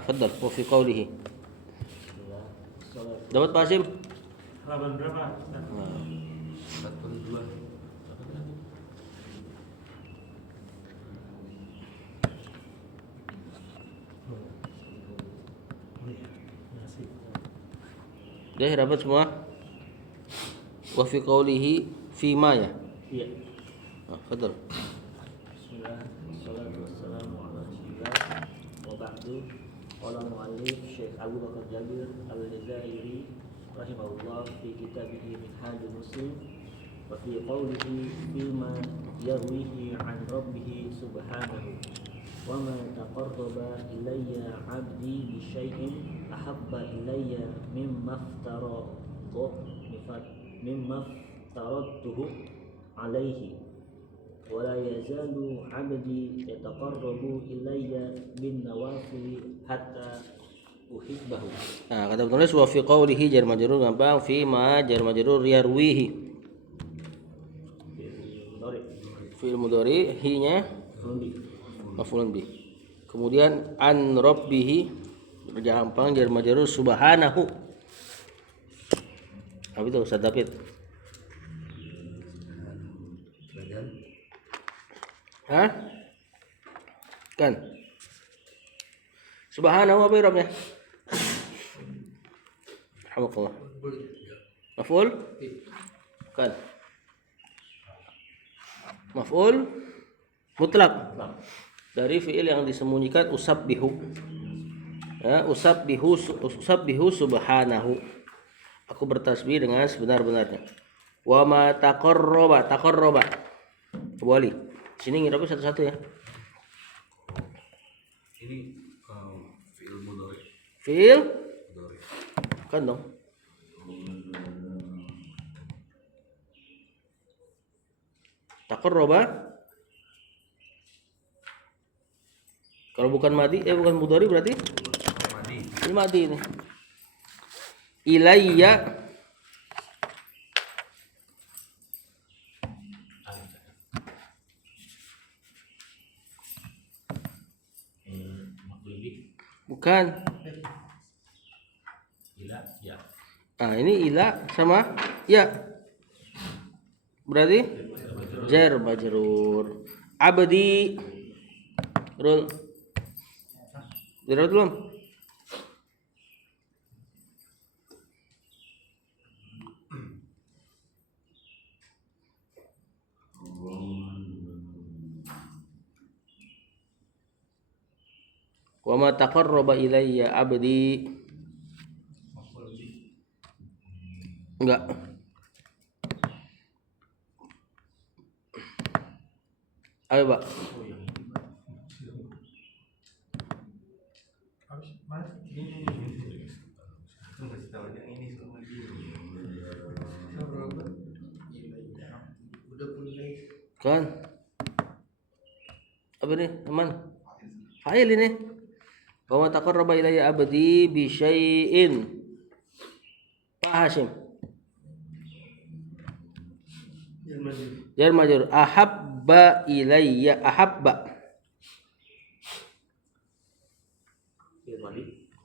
Fadal. Wa fi qawlihi. Dapat Pak Hasim? Halaman berapa? Nah. 42. Udah dapat semua? Wa fi qawlihi fi ma ya? Iya. Fadal. Bismillah, wassalatu wassalamu ala rasulillah wa ba'du. Qala mu'allif Syekh Abu Bakar Jabir Al-Jazairi rahimahullah fi kitabih Minhajul Muslim wa fi qawlihi fima yarwihi an rabbih subhanahu wa ma taqarraba ilayya 'abdi bi syai'in ahabba ilayya mimma aftaradtuhu alaihi wala yazalu 'abdi yataqarrabu ilayya bin nawafil hatta uhibbahu. Nah, kata penulis wa fi qawlihi jar majrur gampang, fi ma jar majrur yarwihi. Fi'il mudhari, hi-nya maf'ulun bih. Kemudian an rabbih gampang jar majrur subhanahu. Apa itu Ustaz David? Hah? Kan? Subhanahu apa i'rabnya? Alhamdulillah. Maf'ul? Kan? Maf'ul mutlak dari fi'il yang disembunyikan usabbihu. Ya, usabbihu subhanahu. Aku bertasbih dengan sebenar-benarnya. Wa ma taqarraba. Wali. Sini ngirapin satu-satu ya. Ini fi'il mudhari. Fi'il kan dong. Taqarraba. Kalau bukan bukan mudhari berarti Madi. ini madi ini. Ilayya bukan. Ila ya. Ah, ini ila sama ya. Berarti jar majrur. Abdi rul. Dirot belum? Wa ma taqarraba ilayya abdi. Enggak. Ayo, Pak. Kan? Apa nih, teman? Fa'il ini. Wa ma taqarraba ilayya abdi bi syai'in. Pak Hasyim. Jar majrur. Ahabba ilayya. Ahabba.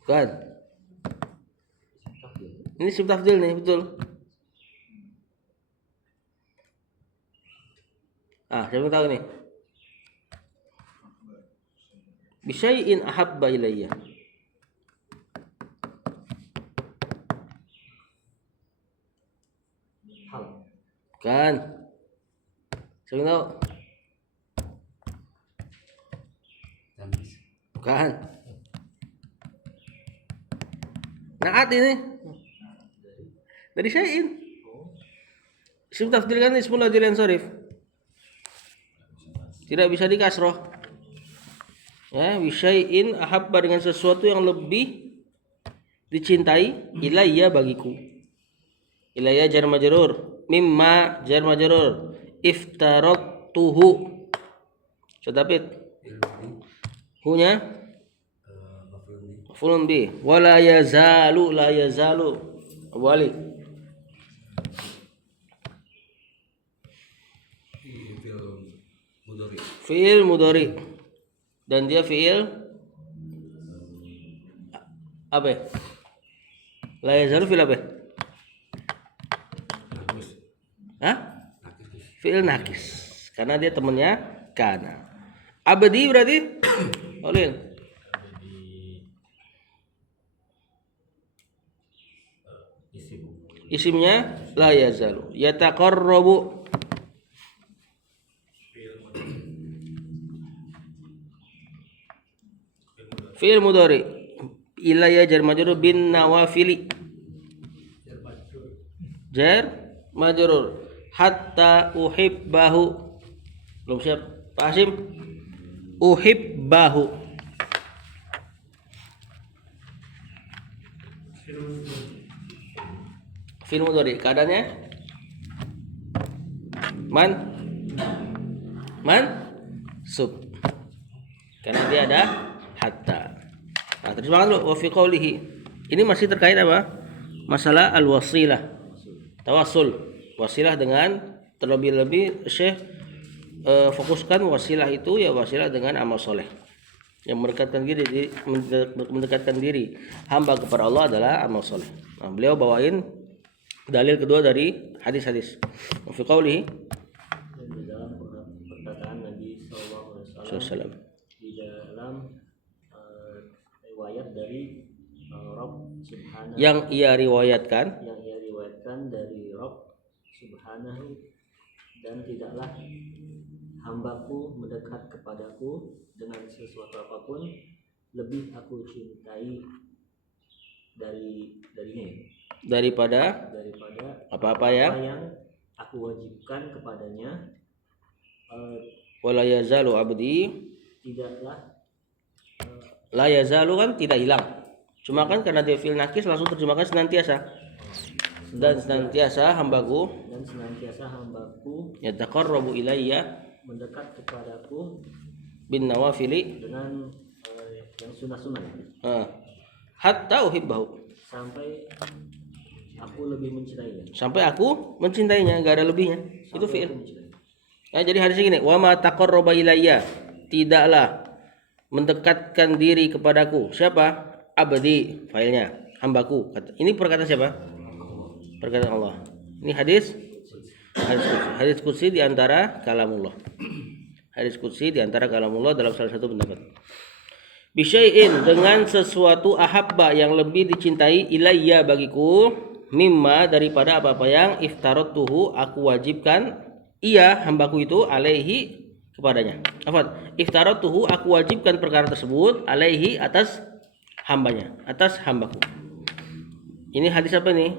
Kan? Ini isim tafdil nih, betul. Siapa tahu nih? Bisyai'in ahabba ilayya. Kan? Siapa tahu? Bukan. Naat ini. Dari syai'in. Isim tafdil kan ismul ladzi yansharif. Tidak bisa dikasroh. Ya, bisyai'in ahabba dengan sesuatu yang lebih dicintai ilayya bagiku. Ilayya jar majrur, mimma jar majrur, iftaratuhu. David. Hunya maf'ulun bi. Wala yazalu la yazalu. Wali. Fi'il mudhari. Dan dia fi'il Apa? La yazalu fil apa? Nakis. Hah? Nakis. Fi'il nakis. Karena dia temannya kana. Abadi berarti? Olin. Isimnya la yazalu. Yataqarrabu. Fi'il mudhari. Ilayya jar majrur bin nawafili. Jar majrur. Hatta uhibbahu. Belum siap. Pak Hasim. Uhibbahu. Fi'il mudhari keadaannya mansub karena dia ada hatta. Nah, terjemahkan dulu wa fi qoulihi. Ini masih terkait apa? Masalah al-wasilah. Tawassul. Wasilah dengan terlebih-lebih Syekh fokuskan wasilah itu ya wasilah dengan amal soleh. Yang mendekatkan diri hamba kepada Allah adalah amal soleh. Nah, beliau bawain dalil kedua dari hadis-hadis. Wa fi qoulihi Dan di dalam perkataan Nabi Sallallahu Alaihi Wasallam di dalam riwayat dari Rabb Subhanahu yang ia riwayatkan dari Rabb Subhanahu, dan tidaklah hambaku mendekat kepadaku dengan sesuatu apapun lebih aku cintai darinya, daripada apa-apa yang aku wajibkan kepadanya. wala yazalu abdi. Tidaklah La yazalu kan tidak hilang. Cuma kan karena dia fi'il nakis langsung terjemahkan senantiasa. Dan senantiasa hambaku yataqarrabu ilayya mendekat kepadaku bin nawafili dengan yang sunnah-sunnah, hatta uhibbahu. sampai aku lebih mencintainya. Sampai aku mencintainya, enggak ada lebihnya. Itu fi'il. Mencintainya. Nah, jadi hadisnya gini, wa ma taqarraba ilayya, tidaklah mendekatkan diri kepadaku. Siapa? Abdi, failnya, hambaku. Ini perkataan siapa? Perkataan Allah. Ini hadis qudsi di antara kalamullah. Hadis qudsi di antara kalamullah dalam salah satu pendapat. Bisyai'in, dengan sesuatu ahabba yang lebih dicintai ilayya bagiku, mimma daripada apa-apa yang iftaratuhu aku wajibkan ia hambaku itu alaihi kepadanya. Apa? Iftaratuhu aku wajibkan perkara tersebut alaihi atas hambanya, atas hambaku. Ini hadis apa nih?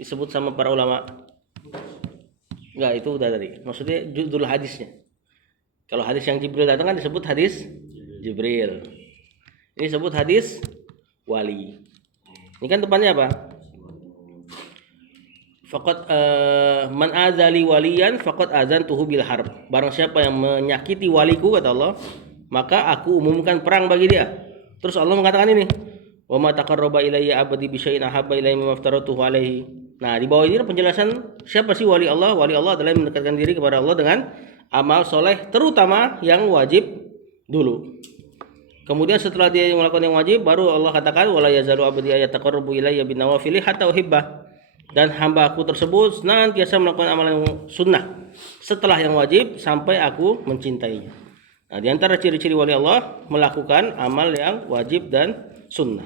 Disebut sama para ulama. Enggak, itu udah tadi. Maksudnya judul hadisnya. Kalau hadis yang Jibril datang kan disebut hadis Jibril. Ini disebut hadis wali. Ini kan depannya apa? Faqad man azali waliyan faqad azantuhu bil harb. Barang siapa yang menyakiti waliku, kata Allah, maka aku umumkan perang bagi dia. Terus Allah mengatakan ini, wa ma taqarraba ilayya abdi bi syai'in ahabba ilayya mimma aftaratuhu alaihi. Nah, di bawah ini penjelasan siapa sih wali Allah. Wali Allah adalah yang mendekatkan diri kepada Allah dengan amal soleh, terutama yang wajib dulu. Kemudian setelah dia melakukan yang wajib, baru Allah katakan wala yazalu abdi ayataqarrabu ilayya bin nawafili hatta uhibbah. Dan hamba aku tersebut senantiasa melakukan amalan yang sunnah setelah yang wajib sampai aku mencintainya. Nah, di antara ciri-ciri wali Allah melakukan amal yang wajib dan sunnah.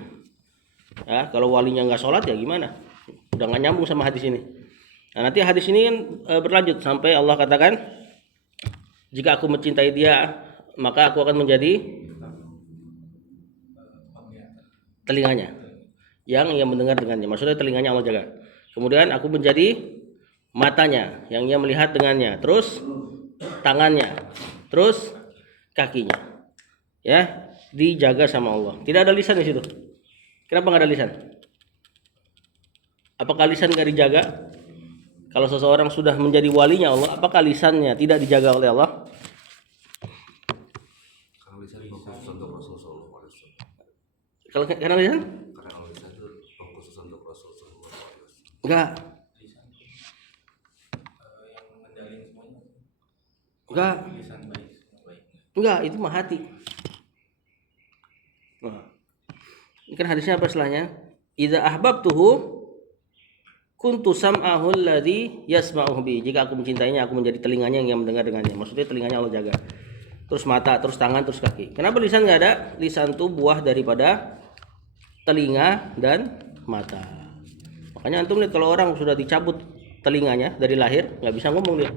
Ya, kalau walinya nggak sholat ya gimana? Udah nggak nyambung sama hadis ini. Nah, nanti hadis ini kan berlanjut sampai Allah katakan, jika aku mencintai dia, maka aku akan menjadi telinganya yang ia mendengar dengannya. Maksudnya telinganya Allah jaga. Kemudian aku menjadi matanya yang ia melihat dengannya. Terus tangannya. Terus kakinya. Ya, dijaga sama Allah. Tidak ada lisan di situ. Kenapa nggak ada lisan? Apakah lisan nggak dijaga? Kalau seseorang sudah menjadi walinya Allah, apakah lisannya tidak dijaga oleh Allah? Karena lisan fokus untuk Rasul Sallallahu Alaihi Wasallam. Karena lisan? Karena lisan itu fokus untuk Rasul Sallallahu Alaihi Wasallam. Enggak. Enggak. Enggak, itu mah hati. Nah. Ini kan hadisnya apa setelahnya? Idza ahbabtuhu kuntu sam'ahu alladhi yasma'uhu bi. Jika aku mencintainya, aku menjadi telinganya yang mendengar dengannya. Maksudnya telinganya Allah jaga. Terus mata, terus tangan, terus kaki. Kenapa lisan nggak ada? Lisan itu buah daripada telinga dan mata. Makanya antum lihat kalau orang sudah dicabut telinganya dari lahir, nggak bisa ngomong dia.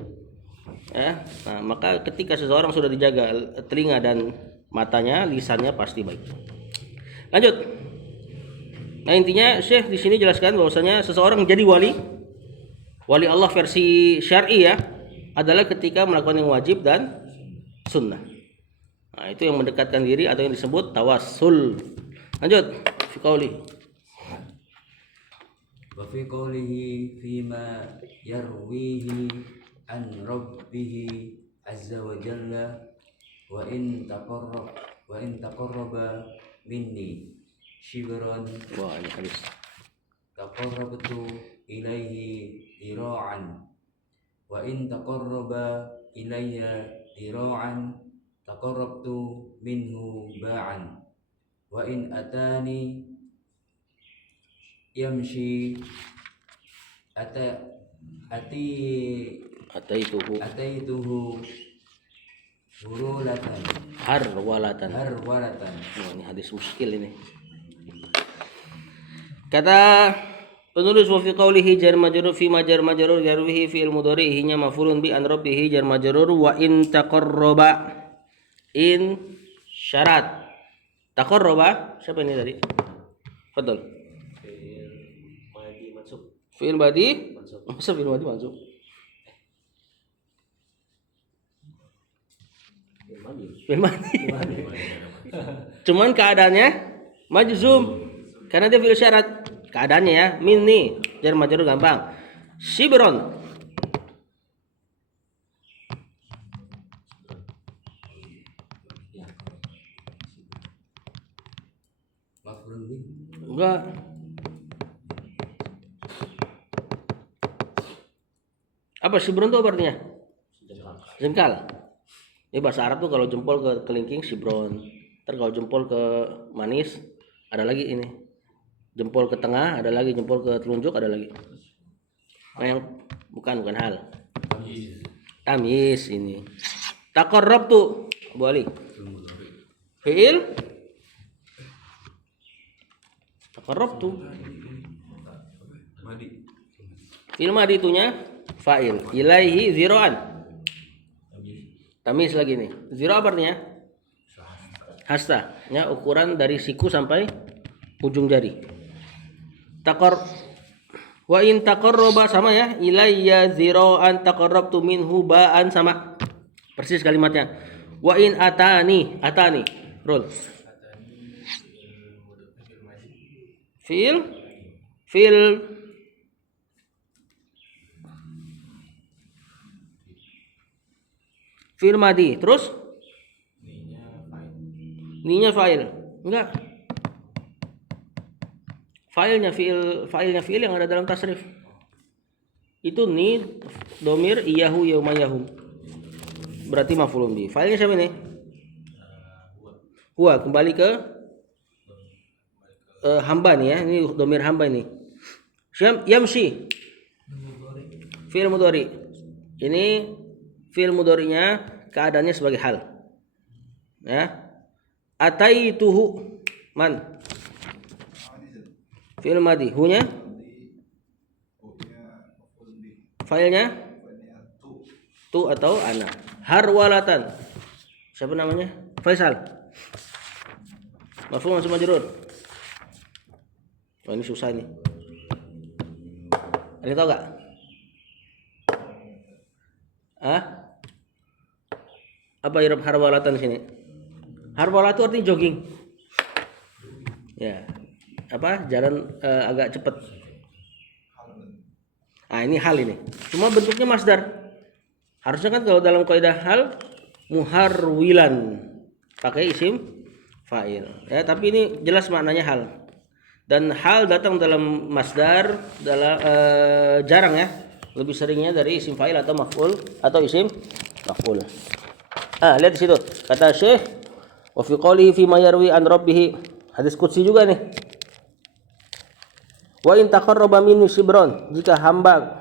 Ya, nah, maka ketika seseorang sudah dijaga telinga dan matanya, lisannya pasti baik. Lanjut. Nah intinya Syekh di sini jelaskan bahwasanya seseorang jadi wali Allah versi syar'i ya adalah ketika melakukan yang wajib dan sunnah. Nah itu yang mendekatkan diri atau yang disebut tawassul. Lanjut. Fi qauli. Wa fi qawlihi fima yarwihi an rabbih azza wa jalla wa in taqarraba minni shibran Wah ini hadis. taqarrabtu ilaihi dira'an wa in taqarraba ilayya dira'an taqarrabtu minhu ba'an wa in atani yamshi ataituhu hurulatan Harwalatan. harwalatan. Oh, ini hadis muskil ini. Kata penulis wa fi qaulihi jar majrur fi majar majrur yarwihi fi'il mudhari nya maf'ulun bi an rabbihi jar majrur wa in taqarraba in syarat. Taqarraba siapa ini tadi? Fadhol. Madi mansub. Fi'il badi Mansub. masa fi'il badi mansub. Fi'il badi. Cuman keadaannya majzum karena dia fi'il syarat. Keadaannya ya minni jar majrur gampang. Shibron Maf'ulun bih. enggak. Apa shibron itu apa artinya? Jengkal. Ini bahasa Arab tuh kalau jempol ke kelingking shibron. Ntar kalau jempol ke manis ada lagi ini. Jempol ke tengah ada lagi, jempol ke telunjuk ada lagi. Nah, yang bukan hal. Tamis ini. Taqarrabtu Abu Ali. Fi'il taqarrabtu. Fi'il madi itunya fa'il. Ilaihi zira'an. Tamis lagi nih. Zira apa artinya? Hasta. Ya, ukuran dari siku sampai ujung jari. Wa in taqarraba sama ya. Ilayya zira'an taqarrabtu minhu ba'an sama. Persis kalimatnya. Wa in atani. Roll. Fi'il madi. Terus ninya fa'il. Enggak. Fa'ilnya fi'il yang ada dalam tasrif. Itu ni domir iyahu yauma yahum. Berarti maf'ulun bi. Fa'ilnya siapa nih? Huwa kembali ke hamba nih ya. Ini domir hamba ini. Yamshi. Fi'il mudhari. Ini fi'il mudhari'nya keadaannya sebagai hal. Ya. Ataituhu man. Fi'il madi. Hu-nya fa'ilnya tu atau ana. Harwalatan. Siapa namanya? Faisal. Maf'ul mansub majrur. Oh, ini susah nih. Ada yang tahu gak? Apa irab harwalatan di sini? Harwalatu artinya jogging. Ya. Apa? Jalan agak cepat. Ah, ini hal ini. Cuma bentuknya masdar. Harusnya kan kalau dalam kaidah hal muharwilan pakai isim fa'il. Ya, tapi ini jelas maknanya hal. Dan hal datang dalam masdar dalam jarang ya. Lebih seringnya dari isim fa'il atau maf'ul atau isim maf'ul. Lihat di situ. Kata Syekh wa fi qoulihi fi ma yarwi an rabbih Hadis qudsi juga nih. Wa in taqarraba minni shibron, jika hamba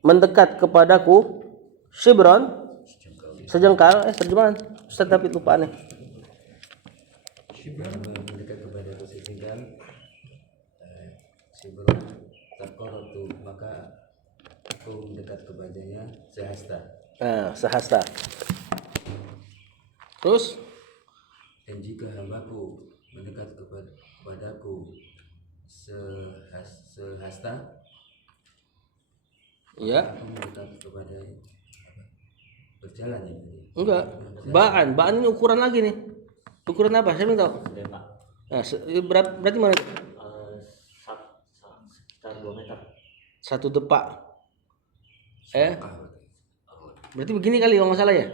mendekat kepadaku shibron sejengkal, terjemahan Ustaz tapi lupa nih. mendekat kepada sejengkal sebelum taqarratu maka aku mendekat kepadanya sehasta. Nah, sehasta. Terus Dan jika hambaku mendekat kepadaku sehasta, ya aku mendekat kepada berjalan ya. enggak, baan ini ukuran lagi nih. Ukuran apa? Saya belum tahu. Sedepak. Nah, berarti mana? Sekitar 2 meter. 1 depak. Berarti. Berarti begini kali kalau nggak salah ya?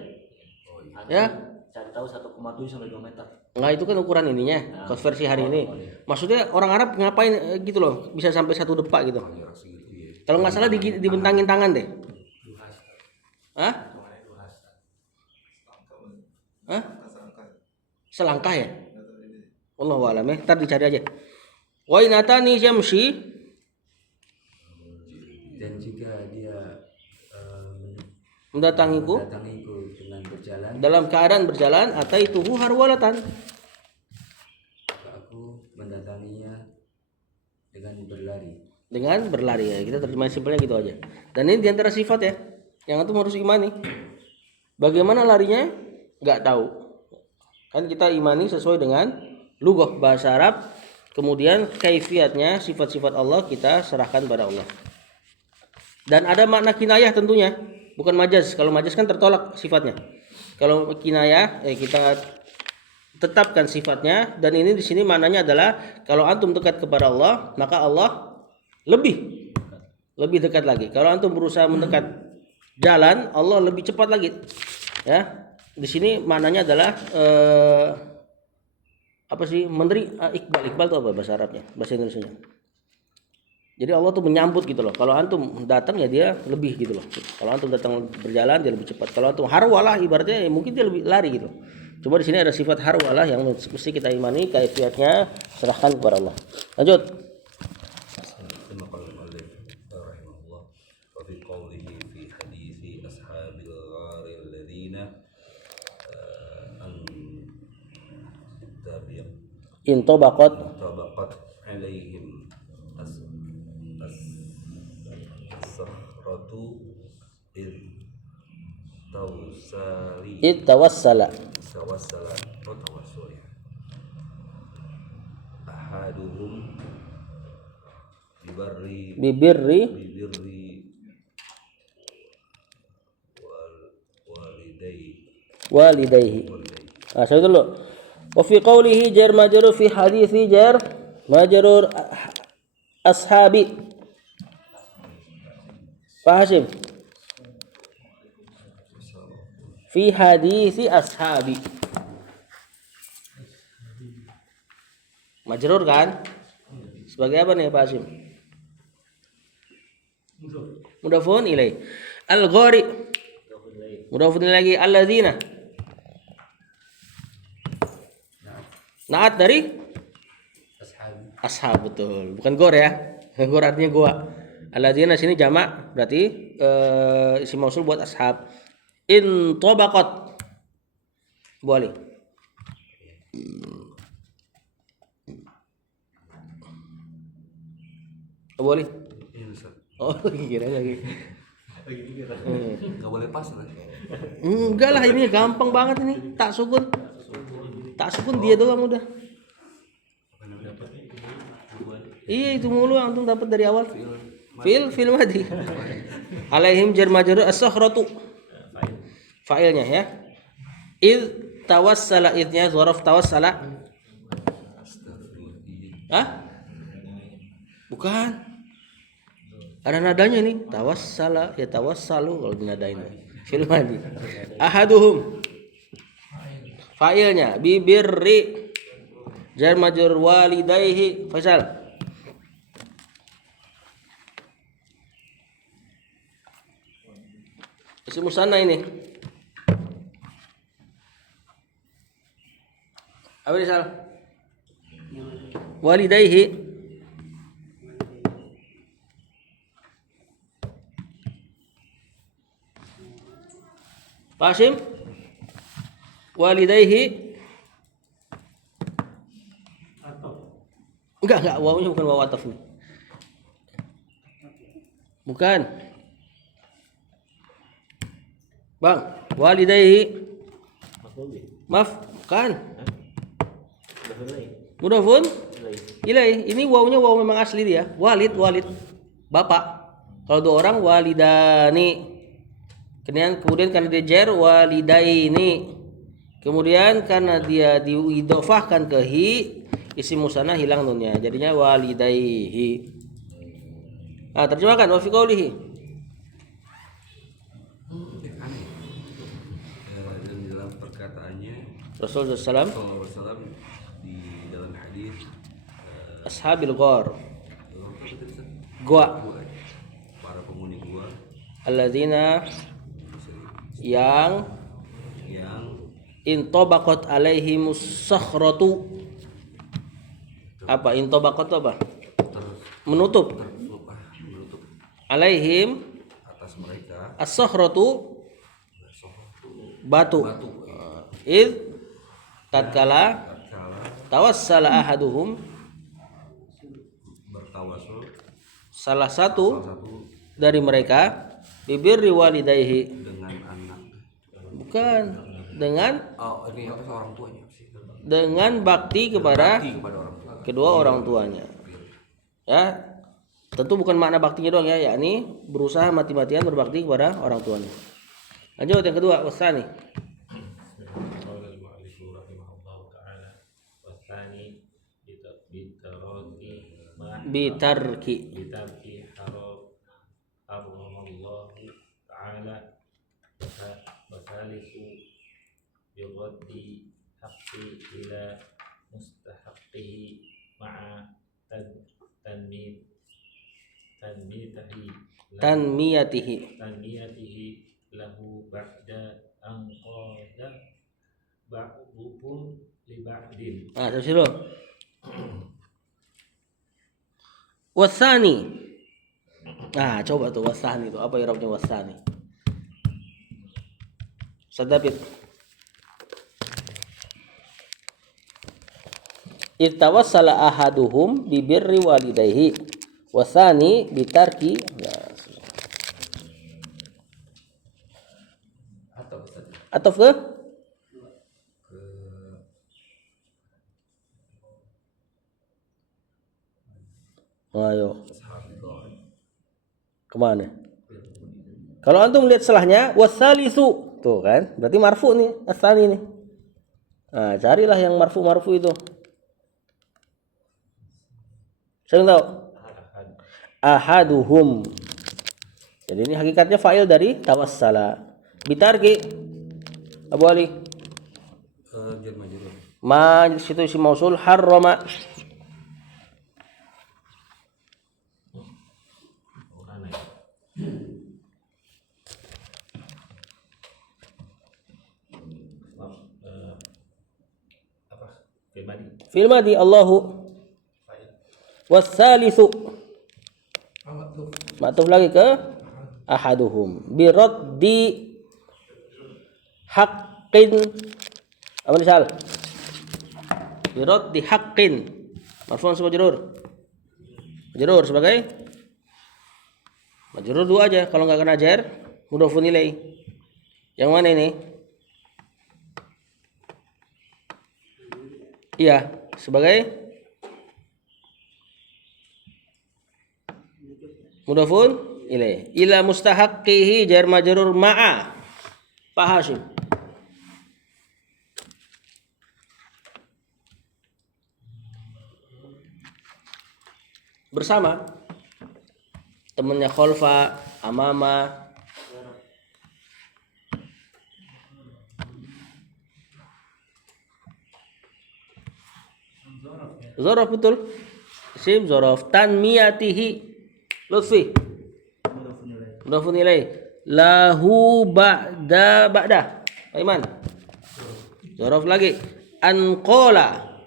Ya? Cari tahu 1,7 sampai 2 meter. Enggak, itu kan ukuran ininya, konversi hari ini. Maksudnya orang Arab ngapain gitu loh, bisa sampai 1 depak gitu. Jarak segitu ya. Kalau nggak salah dibentangin tangan deh. Hah? Hah? Selangkah ya? Wallahu a'lam ya. Ntar dicari aja. Wa inatani syamsi, Dan jika dia mendatangiku mendatangiku dengan berjalan, dalam keadaan berjalan, ataituhu harwalatan, maka aku mendatanginya dengan berlari ya. Kita terjemahin simpelnya gitu aja. Dan ini diantara sifat ya yang antum harus imani. Bagaimana larinya? Nggak tahu. Kan kita imani sesuai dengan lughah bahasa Arab. Kemudian kaifiatnya, sifat-sifat Allah kita serahkan pada Allah. Dan ada makna kinayah tentunya, bukan majaz. Kalau majaz kan tertolak sifatnya. Kalau kinayah kita tetapkan sifatnya, dan ini di sini maknanya adalah kalau antum dekat kepada Allah, maka Allah lebih dekat lagi. Kalau antum berusaha mendekat jalan, Allah lebih cepat lagi. Ya. Di sini maknanya adalah apa sih? Menteri Iqbal itu apa bahasa Arabnya? Bahasa Indonesianya. Jadi Allah tuh menyambut gitu loh. Kalau antum datang ya dia lebih gitu loh. Kalau antum datang berjalan dia lebih cepat. Kalau antum harwalah ibaratnya ya mungkin dia lebih lari gitu. Cuma di sini ada sifat harwalah yang mesti kita imani, kaifiatnya serahkan kepada Allah. Lanjut. ثم قال المؤلف رحمه الله وفي قوله في حديث أصحاب الغار الذين Intobaqat انطبقت عليهم الصخرة إذ tawassala توسل أحدهم bibirri ببر walidayhi. Nah, saya dulu. Wa fi qawlihi jar majrur fi hadithi jar majrur ashabi. Pak Hashim. Fi hadithi ashabi. Majrur kan? Sebagai apa nih Pak Hashim? Mudafun ilai. Al-ghari. Mudafun lagi alladzina. Naat dari ashab betul, bukan gor ya. Gor artinya gua. Alladzina sini jamak berarti isim mausul buat ashab. In tabaqat boleh. Boleh. Oh, kira lagi. Nggak boleh pas lah. Enggak lah, ini gampang banget ini. Tak sukun dia doang udah. Iya itu mulu antum dapat dari awal. Fil madi. Alaihim jar majrur as-sakhratu. Fa'ilnya ya. Id tawassala, idnya dzaraf tawassala. Hah? Bukan. Ada nadanya nih. Tawassala ya tawassalu kalau dinadain. Fil madi. Ahaduhum. Fa'ilnya bibirri jar majrur walidayhi. Faisal. Isim musanna ini. Apa ini Sal? walidayhi. Pak Hashim, walidayhi. Enggak, wawunya bukan wawu ataf nih. Bukan. Bang, walidayhi. Maaf, bukan. Mudhafun ilai. Ini wawunya wawu memang asli dia. Walid. Bapak. Kalau dua orang walidani. Kemudian karena dia jar walidaini. Kemudian karena dia diidhofahkan ke hi, isim musanna hilang nunnya. Jadinya walidaihi. Nah, terjemahkan wa fi qoulihi. Aneh. Dan di dalam perkataannya Rasul sallallahu Sallallahu Alaihi Wasallam di dalam hadis ashabil ghar. apa tadi, Ustaz? Gua Para penghuni gua alladzina yang intobaqat alaihimus sakhratu. Apa intobaqat itu apa? Menutup. menutup Alaihim atas mereka as-sakhratu batu. Id tatkala tatkala tawassala ahaduhum, bertawasul salah satu satu dari mereka bibirri walidayhi, dengan anak bukan dengan ini apa orang tuanya sih, dengan bakti kepada kepada orang tua. kedua orang tuanya. Ya, tentu bukan makna baktinya doang ya, yakni berusaha mati-matian berbakti kepada orang tuanya. Lanjut yang kedua, wasani. قال المؤلف رحمه الله تعالى والثاني Bitarki. بترك حرم الله تعالى وثالث بغض حق إلى مستحقه مع Tanmiyatihi. تنميته له بعد أن قاد بعضكم لبعض. Nah, terus dulu. Wasani. Nah, coba tuh wasani itu apa i'rabnya wasani? Sadapit. Irtawassala ahaduhum bibirri walidayhi wasani bitarki. Atau ke ayo kemana? Kalau antum lihat selahnya wasalisu tuh kan, berarti marfu nih asani nih. Nah, carilah yang marfu itu. Saya tahu ahaduhum. Jadi ini hakikatnya fa'il dari tawassala. Bitarki Abu Ali. Jar majrur. Ma situ isim mausul harrama. Fil madi Allahu wasalisu. Maktub lagi ke ahaduhum biraddi haqqin. Apa misal? Biraddi haqqin. Marfu'un majrur. Majrur sebagai majrur dua aja, kalau nggak kena jar mudhofun ilaih. Yang mana ini? Iya, sebagai mudhofun ilaih. Ila mustahaqqihi jar majrur ma'a. Pak Hashim. Bersama temennya Kholfa, Amama. Zorof betul. Isim zorof tanmiyatihi. Lutfi. Mudhafun ilaih. Lahu ba'da. Iman. Zorof lagi. An qala.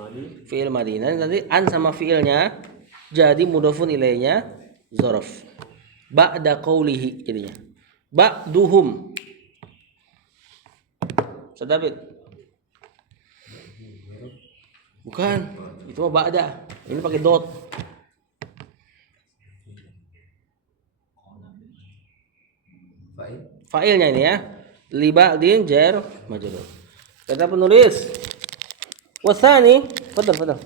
madi Fi'il madi. Nanti an sama fi'ilnya jadi mudhofun ilainya dzaraf. Ba'da qaulihi jadinya. Ba'duhum. Ustaz David. Bukan, itu mah ba'da. Ini pakai dot. Fa'il. Fa'ilnya ini ya. Li ba'din jar majrur. Kata penulis. Wasani, betul.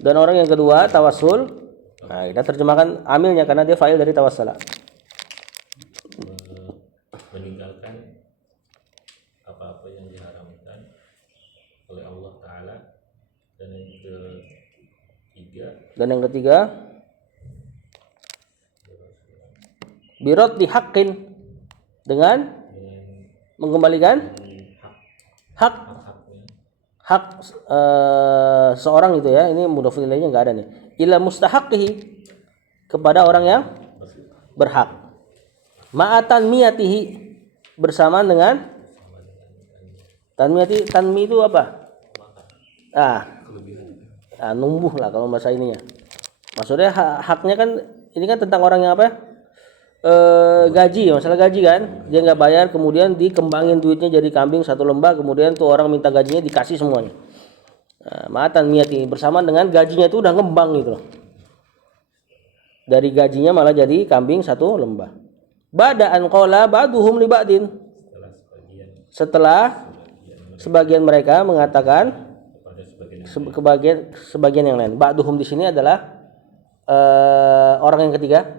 Dan orang yang kedua tawassul. Nah, kita terjemahkan amilnya karena dia fa'il dari tawassala. Meninggalkan apa-apa yang diharamkan oleh Allah Ta'ala. Dan yang ketiga birot dihakin dengan mengembalikan hak seorang gitu ya. Ini mudhofun ilaihnya enggak ada nih. Ila mustahaqihi, kepada orang yang berhak. Ma'atan miyatihi, bersamaan dengan tanmi itu apa? Numbuh lah kalau bahasa ininya. Maksudnya haknya kan ini kan tentang orang yang apa? Gaji, masalah gaji kan. Dia nggak bayar, kemudian dikembangin duitnya jadi kambing 1 lembah, kemudian tuh orang minta gajinya dikasih semuanya. Ma'atan miyati, bersamaan dengan gajinya itu udah ngembang gitu loh. Dari gajinya malah jadi kambing 1 lembah. Bada'an qala ba'duhum li ba'din. Setelah sebagian mereka mengatakan sebagian yang lain. Ba'duhum di sini adalah orang yang ketiga.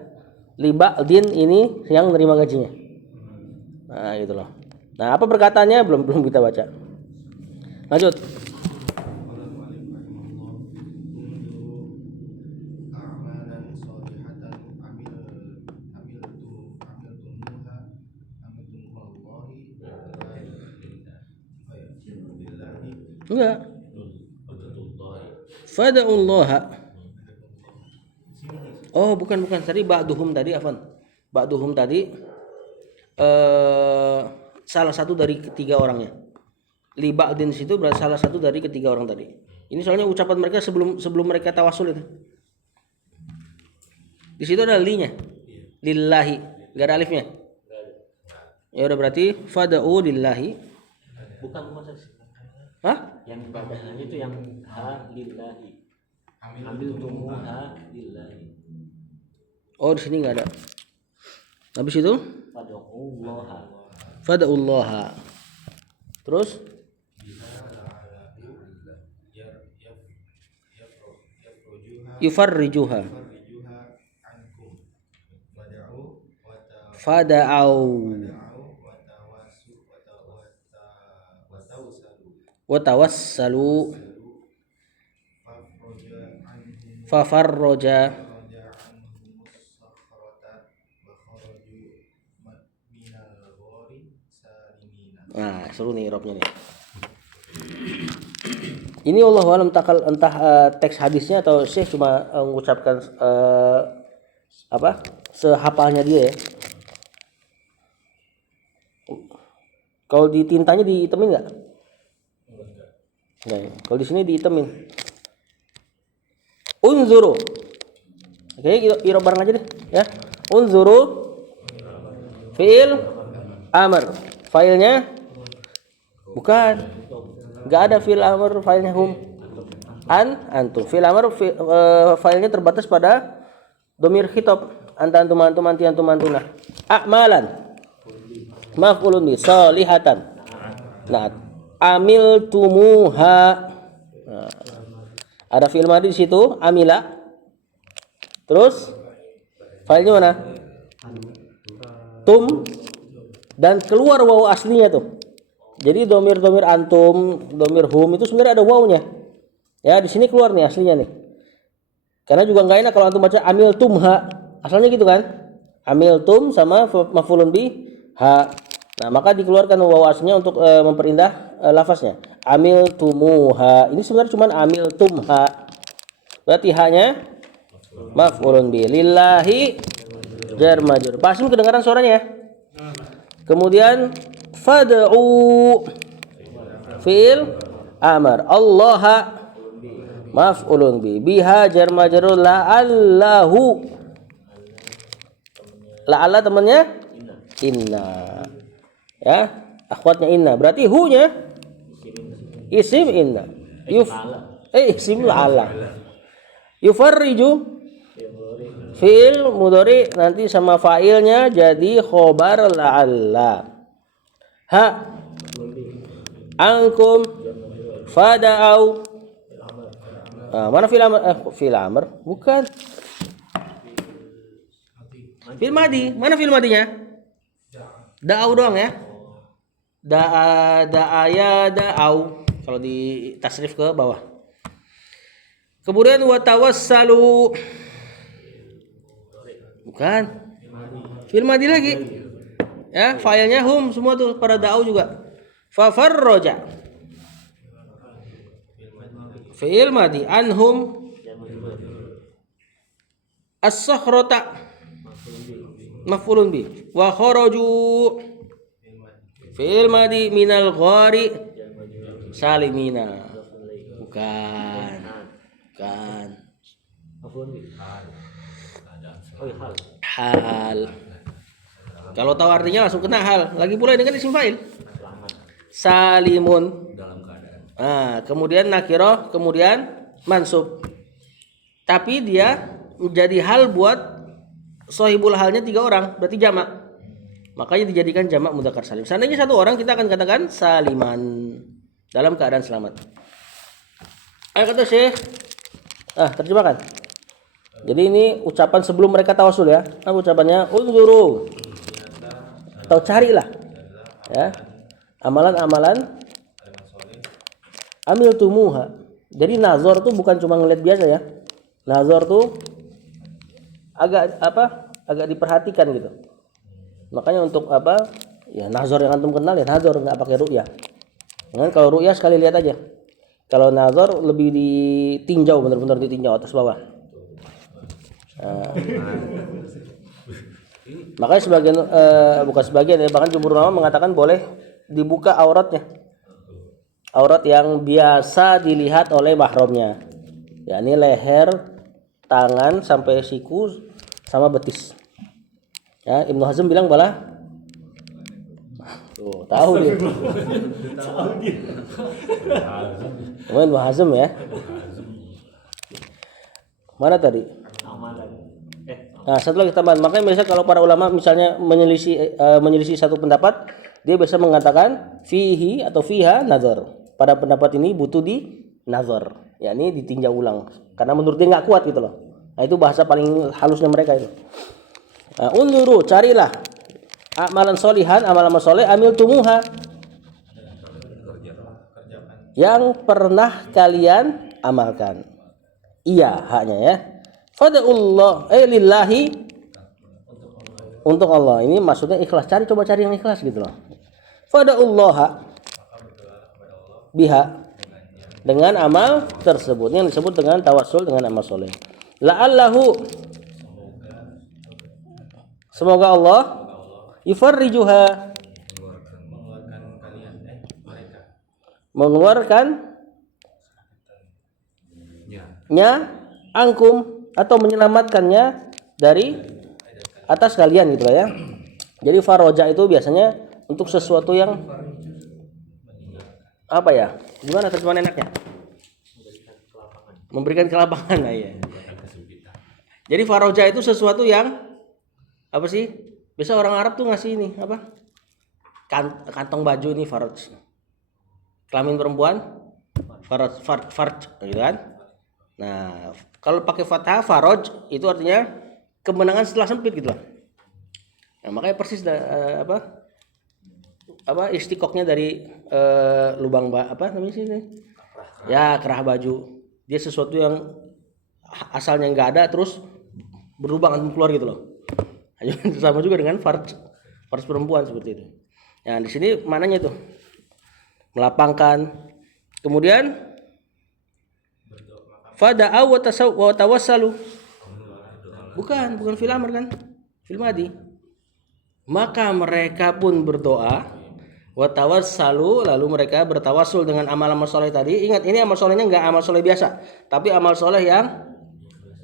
Li ba'din ini yang menerima gajinya. Nah, gitu loh. Nah, apa perkataannya belum kita baca. Lanjut. Enggak. Fada'ullaha. Oh, bukan. Tadi ba'duhum tadi, afan. Ba'duhum tadi salah satu dari ketiga orangnya. Li ba'din situ berarti salah satu dari ketiga orang tadi. Ini soalnya ucapan mereka sebelum mereka tawasul itu. Di situ ada linya. Lillahi, enggak ada alifnya. Ya udah berarti fada'u lillahi. bukan Hah? yang ibadahnya itu yang ha lillahi. Ambil tumuha lillahi. Oh, di sini enggak ada. Habis itu Fad'ullaha. fada'ullaha. Terus yufarrijuha. Fada'au wa tawassalu fafarroja. Nah, seru nih irobnya nih. Ini Allah alam entah teks hadisnya atau Syekh cuma mengucapkan sehafalnya dia ya. Kalau di tintanya dihitemin nggak? Nggak. Ya. Kalau di sini dihitemin. Unzuru. Oke, irob bareng aja deh ya. Unzuru fi'il amr. Filenya bukan. Enggak ada fi'il amr, filenya hum. Antum. Fi'il amr filenya terbatas pada dhamir khitab. Antum anti antuna. A'malan. Maf'ulun bi salihatan. Nah, amil tumuha. Nah, ada fi'il madhi di situ, amila. Terus filenya mana? Tum, dan keluar waw aslinya tuh. Jadi domir antum, domir hum itu sebenarnya ada wawnya. Ya, di sini keluar nih aslinya nih. Karena juga nggak enak kalau antum baca amil tumha. Asalnya gitu kan? Amil tum sama maf'ulun bi ha. Nah, maka dikeluarkan waw aslinya untuk memperindah lafaznya. Amil tumuha. Ini sebenarnya cuma amil tumha. Berarti hanya maf'ulun bi. Lillahi jar majrur. Pasim kedengaran suaranya ya? Kemudian fad'u fi'il amar. Allah maf'ulun bi. Biha jar majrur la'allahu. La'alla temannya inna. Ya, akhwatnya inna. Berarti hu-nya isim inna. Isim la'alla. Yufarriju fi'il mudhari nanti sama fa'ilnya jadi khobar la'alla. Ha ankum fada'au. Mana fi'il amr? Fi'il amr bukan. Fi'il madi. Mana fi'il madinya? Da'au doang ya. Da'aya da'au kalau di tasrif ke bawah. Kemudian watawassalu. Bukan. Fi'il madi lagi. Ya, failnya hum semua tuh pada da'au juga. Fafarroja. Fi'il madi anhum as-sakhrata maf'ulun bi wa kharaju fi'il madi minal ghari salimina. Bukan. Hal. Kalau tahu artinya langsung kena hal. Lagi pula ini kan isim fa'il. Salimun. dalam keadaan. Kemudian nakirah, kemudian mansub. Tapi dia menjadi hal buat sohibul halnya 3 orang, berarti jamak. Makanya dijadikan jamak mudzakkar salim. Seandainya 1 orang kita akan katakan saliman, dalam keadaan selamat. Ayo kata Syekh. Terjemahkan. Jadi ini ucapan sebelum mereka tawasul ya. Ucapannya unzuru. Atau carilah. Ya. Amalan-amalan amil tumuha. Jadi nazar tuh bukan cuma ngeliat biasa ya. Nazar tuh agak diperhatikan gitu. Makanya untuk apa? Ya nazar yang antum kenal ya nazar, nggak pakai ru'yah. Dengan kalau ru'yah sekali lihat aja. Kalau nazar lebih ditinjau, benar-benar ditinjau atas bawah. Makanya sebagian bukan sebagian ya, bahkan jumhur ulama mengatakan boleh dibuka auratnya. Aurat yang biasa dilihat oleh mahramnya. Yakni leher, tangan sampai siku sama betis. Ya, Ibnu Hazm bilang balah. Tuh, tahu dia. Ibnu Hazm ya. Mana tadi? Satu lagi tambahan. Makanya biasa kalau para ulama misalnya menyelisih satu pendapat, dia biasa mengatakan fihi atau fiha nazar. Pada pendapat ini butuh di nazar, yakni ditinjau ulang. Karena menurut dia nggak kuat gitu loh. Nah, itu bahasa paling halusnya mereka itu. Unzuru, carilah amalan solihan, amalan soleh, amil tumuha yang pernah kalian amalkan. Iya, haknya ya. Fada'ullah lillahi, untuk Allah. Ini maksudnya ikhlas. Coba cari yang ikhlas gitu loh. Fada'ullah biha, dengan amal tersebut yang disebut dengan tawassul dengan amal soleh. La'allahu, semoga Allah yufarrijuha, mengeluarkan nya angkum, atau menyelamatkannya dari atas kalian gitu ya. Jadi faroja itu biasanya untuk sesuatu yang apa ya? Gimana terjemahan enaknya? Memberikan kelapangan. Nah, ya. Jadi faroja itu sesuatu yang apa sih? Biasa orang Arab tuh ngasih ini apa? Kantong baju nih faroj. Kelamin perempuan farj gitu kan? Nah, kalau pakai fathah faroj itu artinya kemenangan setelah sempit gitu lah. Nah, makanya persis istiqoknya dari lubang apa namanya sih ini? Ya, kerah baju. Dia sesuatu yang asalnya nggak ada terus berlubang antum keluar gitu loh. Sama juga dengan farj perempuan seperti itu. Nah, di sini mananya tuh melapangkan. Kemudian fada'a wa tawassalu. Bukan fil amr kan? Fil madi. Maka mereka pun berdoa Wa tawassalu, lalu mereka bertawasul dengan amal-amal soleh tadi. Ingat, ini amal solehnya enggak amal soleh biasa, tapi amal soleh yang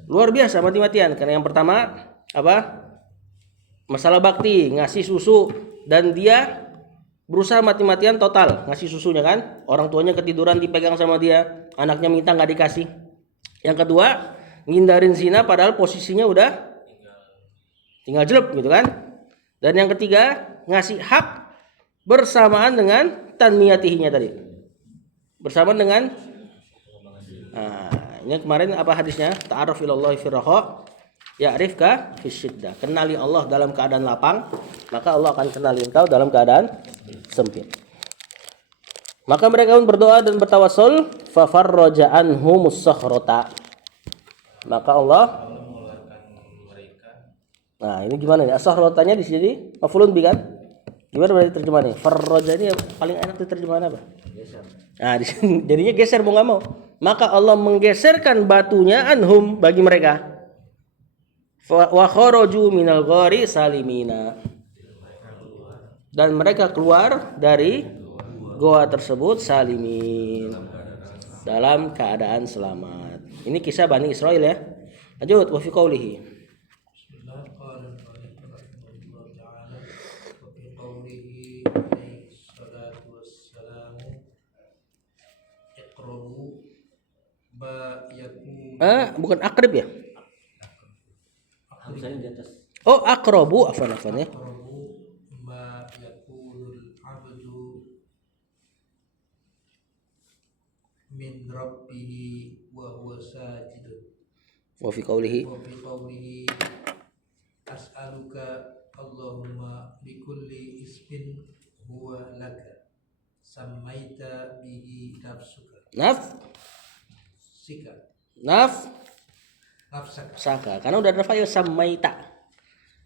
luar biasa, mati-matian. Karena yang pertama apa? Masalah bakti, ngasih susu, dan dia berusaha mati-matian total ngasih susunya kan. Orang tuanya ketiduran dipegang sama dia, anaknya minta nggak dikasih. Yang kedua, ngindarin zina padahal posisinya udah tinggal jelek gitu kan. Dan yang ketiga, ngasih hak bersamaan dengan tanmiyatihinya tadi. Bersamaan dengan ini kemarin apa hadisnya? Ta'aruf ilallahi fi raha ya'rifka fi syiddah. Kenali Allah dalam keadaan lapang, maka Allah akan kenali engkau dalam keadaan sempit. Maka mereka pun berdoa dan bertawassul, fa farraja anhumus sakhrata. Maka Allah, nah ini gimana nih? As-sakhrotanya di sini maf'ulun bi kan? Gimana berarti terjemahannya? Farraja ini yang paling enak diterjemahan apa? Nah, di sini jadinya geser mau nggak mau. Maka Allah menggeserkan batunya anhum bagi mereka. Wa kharaju minal ghari salimina. Dan mereka keluar dari goa tersebut salimin, dalam keadaan selamat. Ini kisah Bani Israel ya. Lanjut, wa fi qoulihi. Bukan akrib ya? Hamzahnya di atas. Oh, akrobu, afwan ya. ma yakulul abdu min rabbihi wa huwa sajidun Wa fi qoulihi. wa fi qawlihi as'aluka Allahumma bikulli ismin huwa laka sammaita bihi nafsuka nafsaka Saka, karena udah ada fa'il samaita.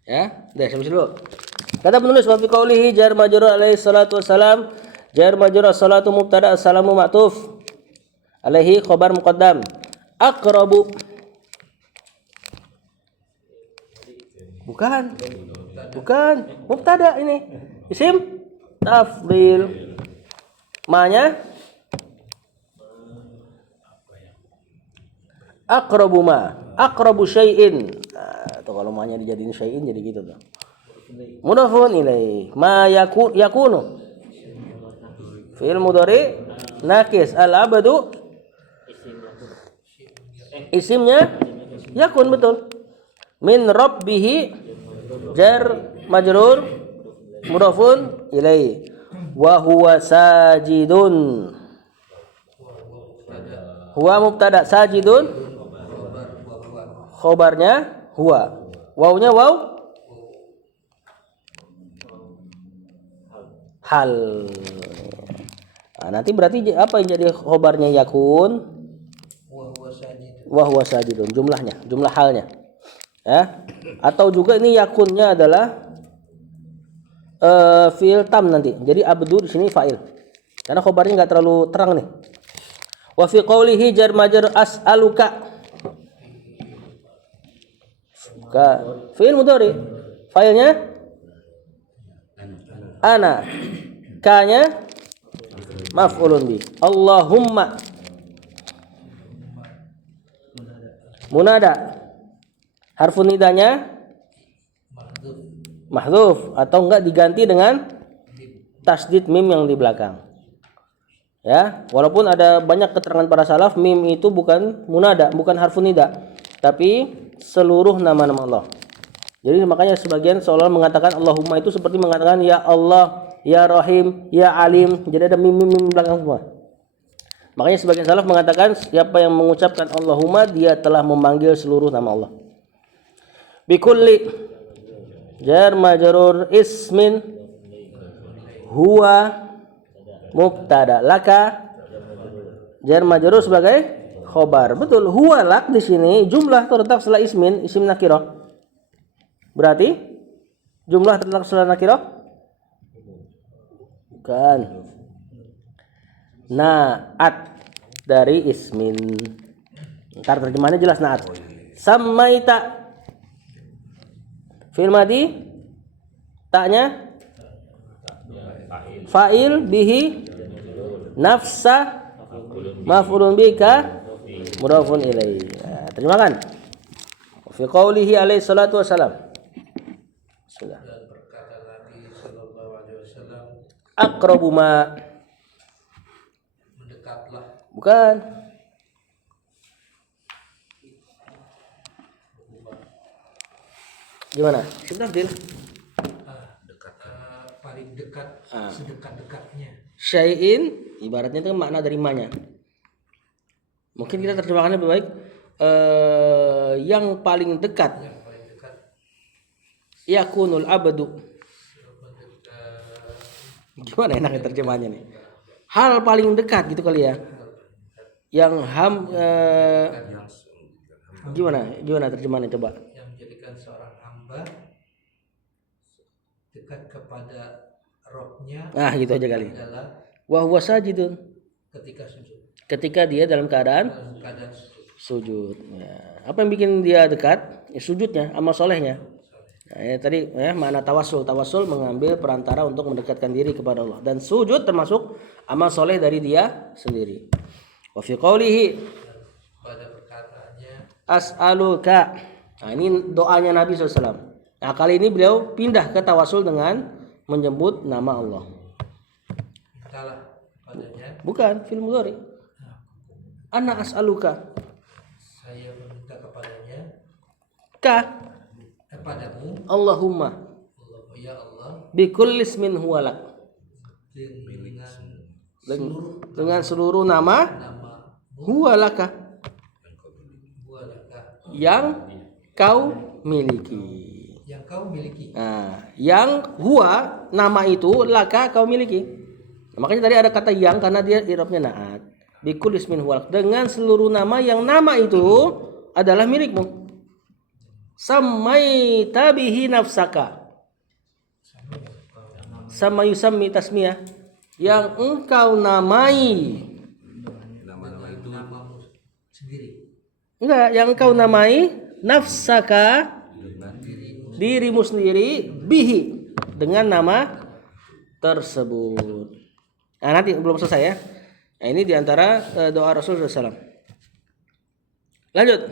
Ya, udah sampai dulu. Kata penulis wa fi qoulihi jar majrur alaihi salatu wassalam, jar majrur salatu mubtada assalamu ma'tuf. Alaihi khabar muqaddam. Aqrabu. Bukan. Mubtada ini. Isim tafdhil. Ma-nya aqrabu ma, aqrabu syai'in. Nah, atau kalau ma-nya dijadiin syai'in jadi gitu tuh. Mudhafun ilaih. Ma yakunu. Fi'il mudhari nakis. Al-abadu isimnya yakun, betul. Min rabbihi jar majrur mudhafun ilaih. Wa huwa sajidun. Huwa mubtada, sajidun khobarnya huwa. Wawnya waw hal. Nah, nanti berarti apa yang jadi khobarnya yakun? Wa huwa sajidun. Jumlah halnya. Ya. Atau juga ini yakunnya adalah fi'il tam nanti. Jadi abdu di sini fa'il. Karena khobarnya enggak terlalu terang nih. Wa fi qoulihi jar majrur as'aluka. Fi'il mudhari. Fa'ilnya ana. Ka-nya maf'ulun bi. Allahumma. Munada. Harfun nidanya mahdhuf atau enggak diganti dengan tasdid mim yang di belakang. Ya, walaupun ada banyak keterangan para salaf, mim itu bukan munada, bukan harfun nida, tapi seluruh nama-nama Allah. Jadi makanya sebagian seolah mengatakan Allahumma itu seperti mengatakan ya Allah, ya Rahim, ya Alim. Jadi ada mim belakang semua. Makanya sebagian salaf mengatakan siapa yang mengucapkan Allahumma dia telah memanggil seluruh nama Allah. Bikulli jar majrur ismin huwa mubtada, laka jar majrur sebagai khobar. Betul, huwa lak di sini jumlah terletak setelah ismin, isim nakirah. Berarti jumlah terletak setelah nakirah? Bukan. Naat dari ismin. Ntar terjemahannya jelas naat. Samaita fi'il madhi, ta'nya fa'il bihi nafsa maf'ulun bika mudhafun ilaih. Nah, terjemahkan. Fi qaulihi alaihi salatu wassalam. Sudah. Dan berkata Nabi Sallallahu Alaihi Wasallam, Aqrabu ma, mendekatlah. bukan. Gimana? Subtafdil. Paling dekat, sedekat-dekatnya. Syai'in ibaratnya itu makna dari ma-nya. Mungkin kita terjemahkannya lebih baik yang paling dekat. Yang paling dekat. Yakunul abdu. Gimana enaknya terjemahannya nih? Hal paling dekat gitu kali ya. Yang gimana terjemahannya coba? Yang menjadikan seorang hamba dekat kepada Robnya Nah, gitu aja kali. adalah Wa huwa sajidun. ketika sujud. Ketika dia dalam keadaan Dalam keadaan sujud. sujud. Ya. Apa yang bikin dia dekat? Ya, sujudnya, amal solehnya. Nah, ya, tadi ya, makna tawasul. Tawasul mengambil perantara untuk mendekatkan diri kepada Allah. Dan sujud termasuk amal soleh dari dia sendiri. Wa fi qawlihi Pada perkataannya, as'aluka. Nah, ini doanya Nabi SAW. Nah, kali ini beliau pindah ke tawasul dengan menyebut nama Allah. mintalah padanya, Bukan, fil mudhari. Ana as'aluka. saya meminta kepadanya, padamu, Allahumma Allah, ya Allah, bikulli ismin huwalak. Dengan seluruh nama nama huwalaka bualaka yang kau miliki. yang kau miliki. Nah, yang huwa nama itu laka kau miliki. Nah, makanya tadi ada kata yang karena dia i'rabnya naat. Bikul ismin huwalak, dengan seluruh nama yang nama itu adalah milikmu. Samaita bihi nafsaka. Sama yusammi tasmiyah, yang engkau namai. Namamu sendiri, Enggak, yang engkau namai nafsaka, dirimu sendiri, bihi, dengan nama tersebut. Nah, nanti belum selesai ya. Nah, ini diantara doa Rasulullah SAW. Lanjut.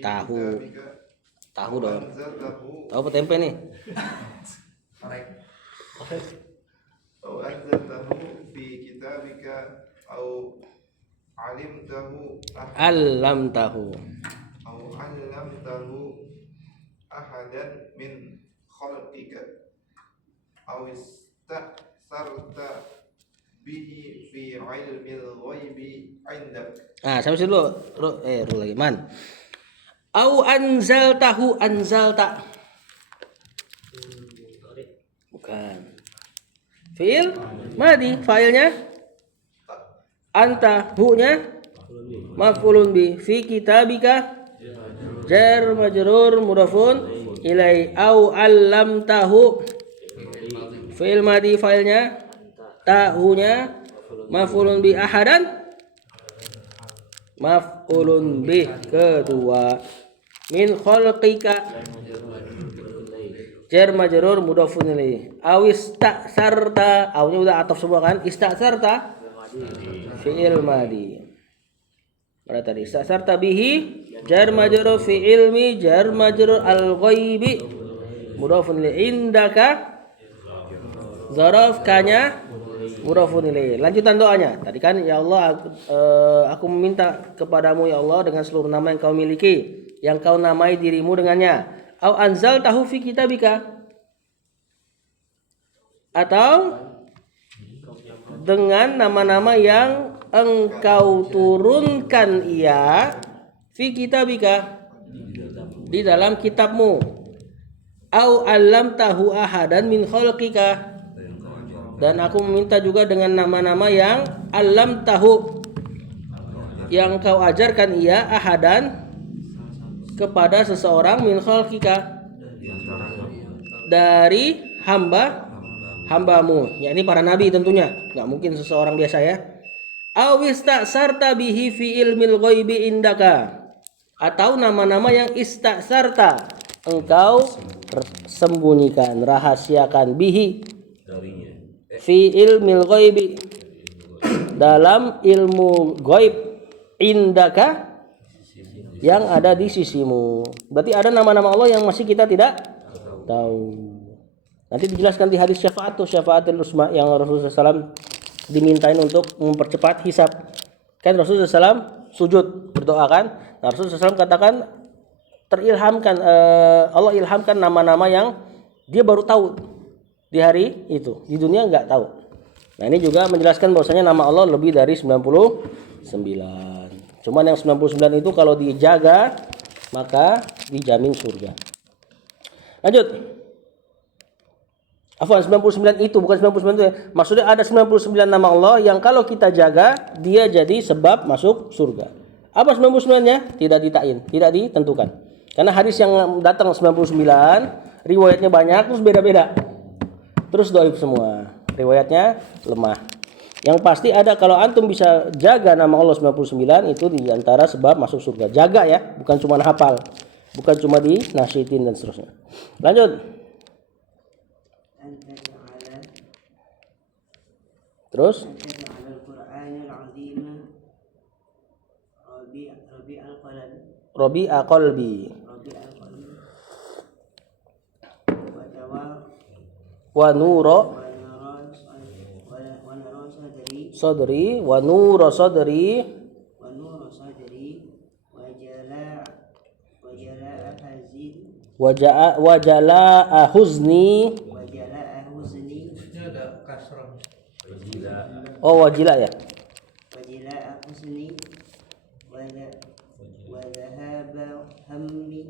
Tahu. Tahu dong. Tahu apa tempe nih? أو أنزلته في كتابك أو علمته Alam tahu. أو علمته أحدا من خلقك أو استأثرت به في علم الغيب عندك. Nah, sampai situ dulu. Ru lagi. Man. Au anzaltahu, anzalta. Bukan. Fi'il madi, fa'ilnya anta, hu-nya maf'ulun bi, fi kitabika jar majrur mudhafun ilai, au allamtahu, fi'il madi, fa'ilnya ta-hu-nya maf'ulun bi, ahadan maf'ulun bi kedua, min khalqika jar majrur mudhafun ilaih, aw istasarta, awnya udah ataf semua kan, istasarta fi'il madi. Mana tadi? Istasarta bihi jar majrur fi ilmi jar majrur al ghaibi mudhafun ilaih, indaka zaraf kanya mudhafun ilaih. Lanjutan doanya. Tadi kan, ya Allah, aku meminta kepadamu ya Allah dengan seluruh nama yang kau miliki, yang kau namai dirimu dengannya. Au anzaltahu fi kitabika, atau dengan nama-nama yang engkau turunkan ia fi kitabika, di dalam kitabmu. Au allamtahu ahadan min khalqika, dan aku meminta juga dengan nama-nama yang allamtahu, yang kau ajarkan ia ahadan kepada seseorang, min khalqika, dari hambamu, yakni para nabi tentunya, nggak mungkin seseorang biasa ya. Aw istasarta bihi fi ilmil ghaibi indaka, atau nama-nama yang istasarta engkau sembunyikan, rahasiakan bihi darinya fi ilmil ghaibi dalam ilmu ghaib indaka yang ada di sisimu. Berarti ada nama-nama Allah yang masih kita tidak tahu. Nanti dijelaskan di hadis syafaatul usma yang Rasulullah SAW dimintain untuk mempercepat hisab. Kan Rasulullah SAW sujud berdoa kan. Nah, Rasulullah SAW katakan terilhamkan Allah ilhamkan nama-nama yang dia baru tahu di hari itu. Di dunia nggak tahu. Nah ini juga menjelaskan bahwasanya nama Allah lebih dari 99. Cuman yang 99 itu kalau dijaga maka dijamin surga. Lanjut. Afwan, 99 itu bukan 99 itu ya. Maksudnya ada 99 nama Allah yang kalau kita jaga dia jadi sebab masuk surga. Apa 99-nya? Tidak ditain, tidak ditentukan. Karena hadis yang datang 99 riwayatnya banyak terus beda-beda. Terus dhaif semua. Riwayatnya lemah. Yang pasti ada kalau antum bisa jaga nama Allah 99 itu di antara sebab masuk surga. Jaga ya, bukan cuma hafal. Bukan cuma dinasihatin dan seterusnya. Lanjut. Terus Rabi'a qalbi wa nura sadri wa nura sadri wa jala'a huzni. Ini ada kasrah. Oh wajila ya. وجلاء حزني وذهاب همي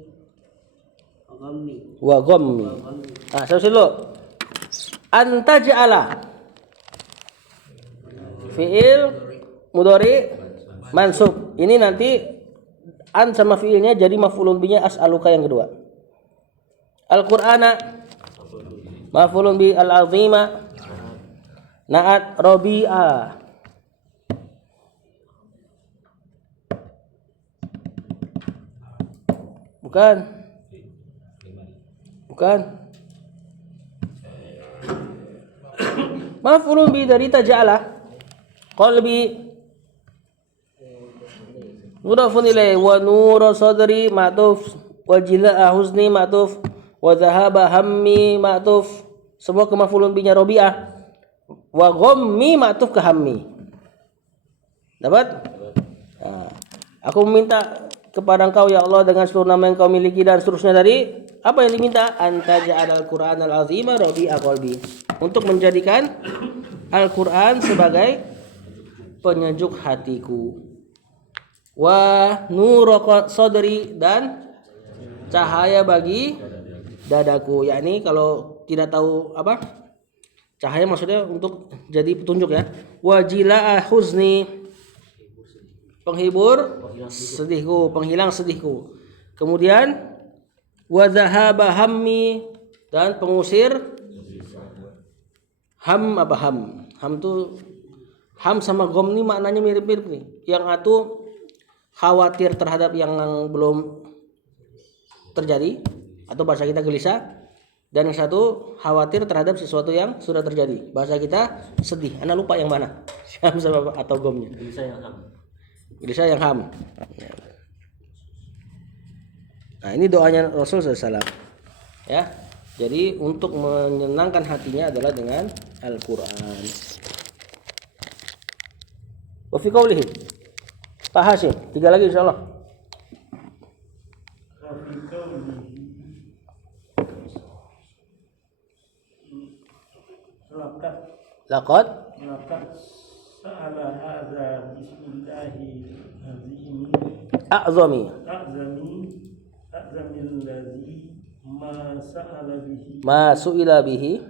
غمي Wa ghammi. Ah, saya usul dulu. Anta ja'ala fi'il mudhari mansub. Ini nanti an sama fi'ilnya jadi maf'ulun binya as'aluka yang kedua. Al-Qur'ana maf'ulun bi al-azima na'at rabi'a. Bukan. Maf'ulun bi dari taja'ala qalbi mudhafun ilaih wa nura sadri ma'tuf wa jilaa huzni ma'tuf wa dhahaba hammi ma'tuf semua ke maf'ulun binya rabi'ah wa ghammi ma'tuf ke hammi. Dapat? Nah, aku meminta kepada engkau ya Allah dengan seluruh nama yang kau miliki dan seterusnya tadi. Apa yang diminta? Anta ja'alal Qur'an al-azima rabi'a qalbi. Untuk menjadikan Al-Qur'an sebagai penyejuk hatiku. Wa nura sadri dan cahaya bagi dadaku. Yakni kalau tidak tahu apa? Cahaya maksudnya untuk jadi petunjuk ya. Wa jilaa huzni. Penghibur sedihku, penghilang sedihku. Kemudian wa dhahaba hammi dan pengusir ham apa ham? Ham tuh ham sama gom nih maknanya mirip-mirip nih. Yang satu khawatir terhadap yang belum terjadi atau bahasa kita gelisah dan yang satu khawatir terhadap sesuatu yang sudah terjadi. Bahasa kita sedih. Ana lupa yang mana. Ham sama atau gomnya. Gelisah yang ham. Nah ini doanya Rasul SAW ya. Jadi untuk menyenangkan hatinya adalah dengan Al-Quran. Wa fi qawlihi Pak Hasyim 3 lagi insyaallah. Laqad sa'ala hadza bismillahi a'zami ladzi ma sa'ala bihi ma su'ila bihi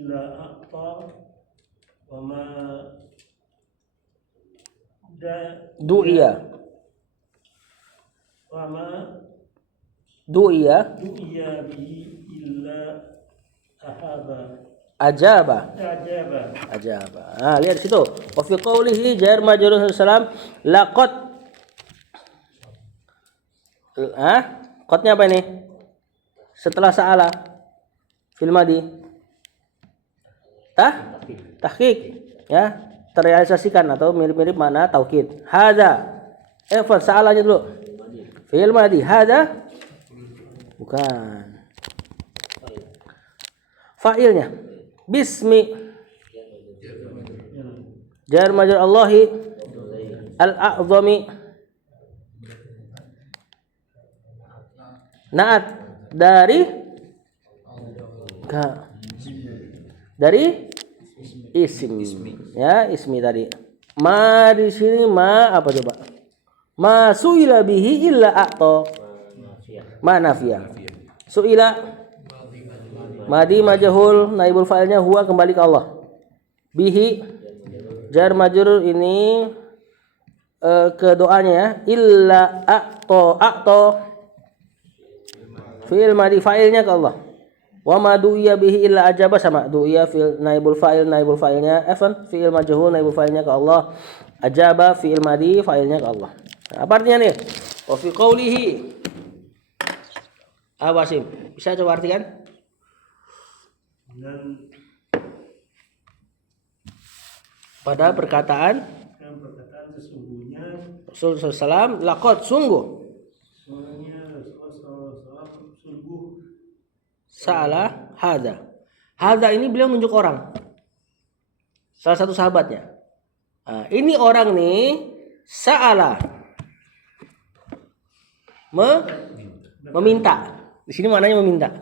ila aqta wa ma du'iya bihi illa ahaba ajaba. Nah, lihat di situ. Wa fi qawlihi jar majrur salam laqad. Qadnya apa ini? setelah sa'ala fil madi? Tahqiq ya, terrealisasikan atau mirip-mirip mana taukid. Hadza sa'alanya dulu fil madi. Hadza bukan fa'ilnya bismi jar majrur Allahi al-a'zami naat dari isim ya, ismi tadi. Ma di sini ma apa coba? Ma suila bihi illa a'ta. Ma nafiyah. Suila madi majhul, naibul fa'ilnya huwa, kembali ke Allah. Bihi jar majrur ini ke doanya ya. Illa a'ta fi'il madi, fa'ilnya ke Allah. Wa ma du'iya bihi illa ajaba, sama du'iya fi'il naibul fa'ilnya fi'il majhul, naibul fa'ilnya ke Allah. Ajaba fi'il madi, fa'ilnya ke Allah. Nah, apa artinya nih? Wa fi qoulihi Awasim, bisa coba artikan? Dan Pada perkataan sesungguhnya Rasulullah SAW, laqad sungguh sa'ala hadza. Hadza ini beliau menunjuk orang, salah satu sahabatnya. Nah, ini orang nih sa'ala meminta. Di sini maknanya meminta,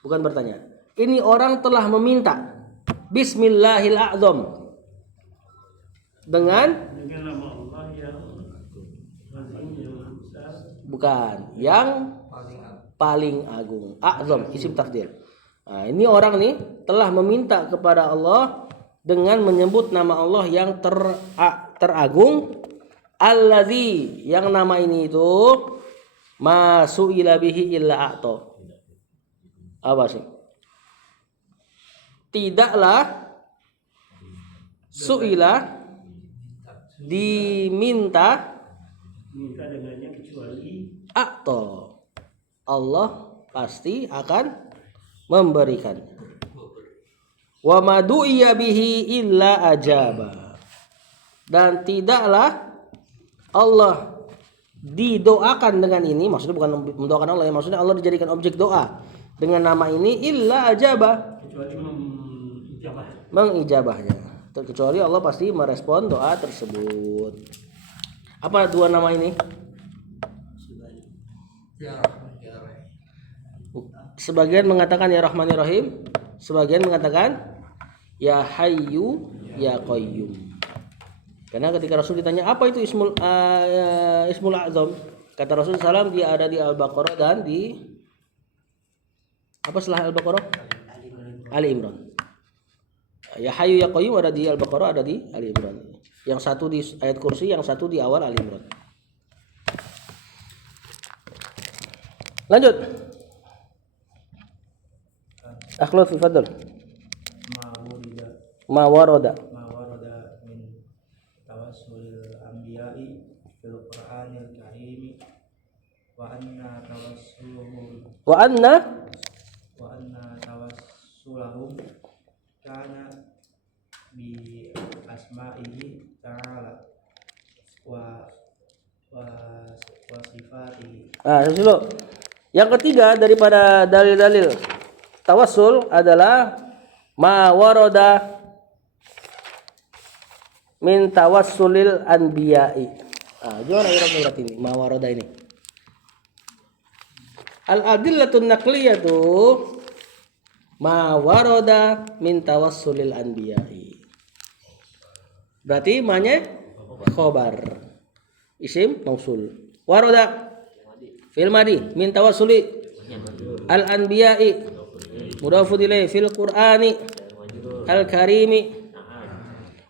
bukan bertanya. Ini orang telah meminta Bismillahil A'zam, dengan nama Allah yang bukan yang paling agung. A'zam isim tafdil. Nah, ini orang nih telah meminta kepada Allah dengan menyebut nama Allah yang teragung, allazi, yang nama ini itu ma su'ila bihi illa a'ta. Apa sih? Tidaklah su'ila diminta dengannya kecuali a'ta. Allah pasti akan memberikan. Wa ma du'iya bihi illa ajaba. Dan tidaklah Allah didoakan dengan ini, maksudnya bukan mendoakan Allah ya, maksudnya Allah dijadikan objek doa dengan nama ini illa ajaba, kecuali mengijabahnya. Kecuali Allah pasti merespon doa tersebut. Apa dua nama ini? Sebagian mengatakan ya Rahman ya Rahim, sebagian mengatakan ya Hayyu ya Qayyum. Karena ketika Rasul ditanya apa itu Ismul A'zam, kata Rasul SAW dia ada di Al-Baqarah dan di apa setelah Al-Baqarah? Ali Imran. Ya Hayyu ya Qayyum ada di Al-Baqarah, ada di Ali Imran. Yang satu di ayat kursi, yang satu di awal Ali Imran. Lanjut. Akhlaq fi fadl. Ma warada min tawassul anbiya'i fil Qur'anil Karim wa anna tawassulahum kana bi asma'ihi ta'ala wa sifatihi. Dulu. Yang ketiga daripada dalil-dalil tawassul adalah ma warada min tawassulil anbiya'i. Gimana irat ini? Ma warada ini. Al-adillatun naqliyatu ma warada min tawassulil anbiya'i. Berarti ma-nya khobar. Isim mausul. Warada fil madi min tawassuli al-anbiya'i mudhafun ilaihi fil Qur'ani al-karimi